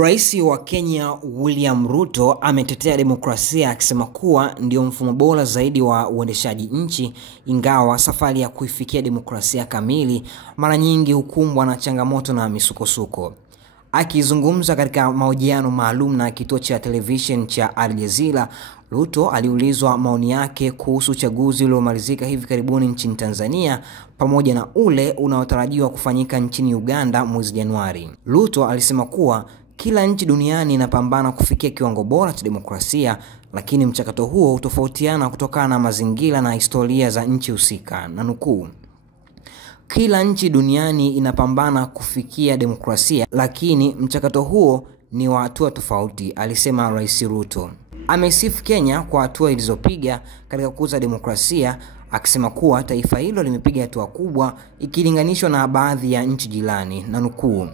Rais wa Kenya William Ruto ametetea demokrasia akisema kuwa ndio mfumo bora zaidi wa uendeshaji nchi, ingawa safari ya kuifikia demokrasia kamili mara nyingi hukumbwa na changamoto na misukosuko. Akizungumza katika mahojiano maalum na kituo cha television cha Al Jazeera, Ruto aliulizwa maoni yake kuhusu uchaguzi uliomalizika hivi karibuni nchini Tanzania pamoja na ule unaotarajiwa kufanyika nchini Uganda mwezi Januari. Ruto alisema kuwa kila nchi duniani inapambana kufikia kiwango bora cha demokrasia, lakini mchakato huo hutofautiana kutokana na mazingira na historia za nchi husika. Na nukuu, kila nchi duniani inapambana kufikia demokrasia, lakini mchakato huo ni wa hatua tofauti, alisema Rais Ruto. Amesifu Kenya kwa hatua ilizopiga katika kukuza demokrasia, akisema kuwa taifa hilo limepiga hatua kubwa ikilinganishwa na baadhi ya nchi jirani. Na nukuu,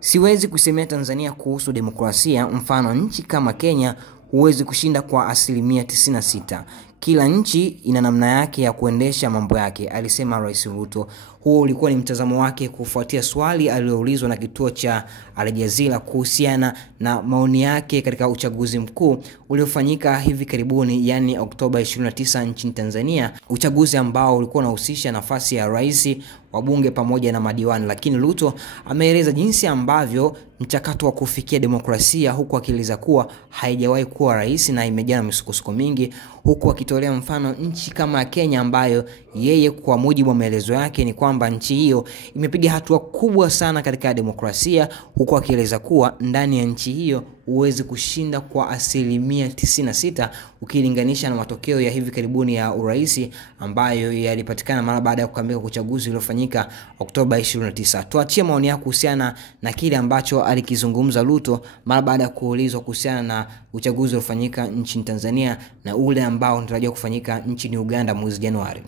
siwezi kusemea Tanzania kuhusu demokrasia, mfano nchi kama Kenya huwezi kushinda kwa 96%. Kila nchi ina namna yake ya kuendesha mambo yake, alisema Rais Ruto. Huo ulikuwa ni mtazamo wake kufuatia swali aliloulizwa na kituo cha Al Jazeera kuhusiana na maoni yake katika uchaguzi mkuu uliofanyika hivi karibuni, yani Oktoba 29 nchini Tanzania, uchaguzi ambao ulikuwa unahusisha nafasi ya rais, wabunge pamoja na madiwani. Lakini Ruto ameeleza jinsi ambavyo mchakato wa kufikia demokrasia, huku akieleza kuwa haijawahi kuwa rahisi na imejaa na misukosuko mingi, huku akitolea mfano nchi kama Kenya ambayo yeye kwa mujibu wa maelezo yake ni kwamba nchi hiyo imepiga hatua kubwa sana katika demokrasia, huku akieleza kuwa ndani ya nchi hiyo huwezi kushinda kwa 96% ukilinganisha na matokeo ya hivi karibuni ya urais ambayo yalipatikana mara baada ya kukamilika uchaguzi uliofanyika Oktoba 29. Tuachie maoni yako kuhusiana na kile ambacho alikizungumza Ruto mara baada ya kuulizwa kuhusiana na uchaguzi uliofanyika nchini Tanzania na ule ambao unatarajiwa kufanyika nchini Uganda mwezi Januari.